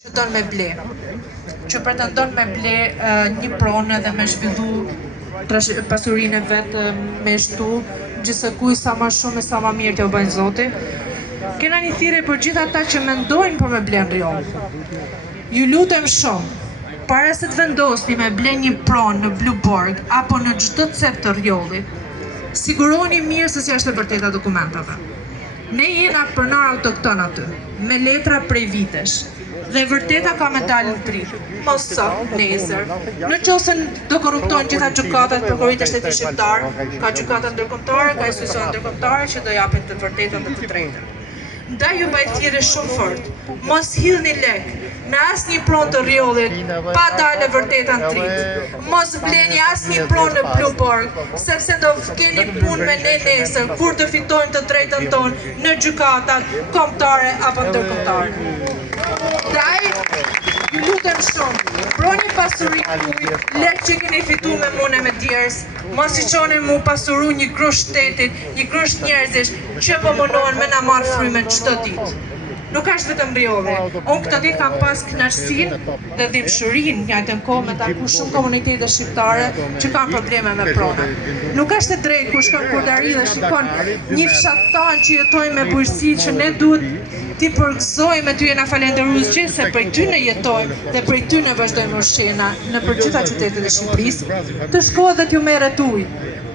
që don me ble, që pretendon me ble një pronë dhe me zhvillu pasurinë e vetë me shtu, gjithse kuj sa ma shumë e sa ma mirë t'jo bëjnë Zoti. Kena një thirrje për gjithë ata që mendojnë për me ble në rjoll. Ju lutem shumë, para se të vendosni me ble një pronë në Blueborg apo në çdo cep të rjollit, siguroni mirë se si është e vërteta dokumentave. Ne jena pronar autokton aty, me letra prej vitesh, dhe vërteta ka me dalë në dritë, mos sot, nesër. Në qoftë do korruptojnë gjitha gjykatat prokurorit e shtetit shqiptar, ka gjykata ndërkombëtare, ka institucione ndërkombëtare që do japin të vërtetën dhe të drejtën. Ndaj ju bëj thirrje shumë fort, mos hidhni lek në asnjë pronë të rjollit pa dalë vërteta në dritë. Mos bleni asnjë pronë në Blueborg, sepse do keni punë me ne nesër kur të fitojmë të drejtën tonë në gjykatat kombëtare apo ndërkombëtare. Ndaj, ju lutem shumë, broni pasuri kuj, lek që keni fitu me mune me djerës, mos i qoni mu pasuru një grusht shtetit, një grusht njerëzish që po munohen me na marrë frymen çdo ditë. Nuk është vetëm rjolli. Unë këtë ditë kam pas kënaqësinë dhe dhimbshërinë njëjtën kohë me taku shumë komunitete shqiptare që kanë probleme me prona. Nuk është e drejtë kur shkon kurdari dhe shikon një fshatar që jetojnë me bujqësi që ne duhet t'i përgëzojmë, ty jena falenderues që se prej ty ne jetojmë dhe prej ty ne vazhdojmë ushqena në përgjithësa qytetet e Shqipërisë, të shkohet dhe t'ju merret ujë.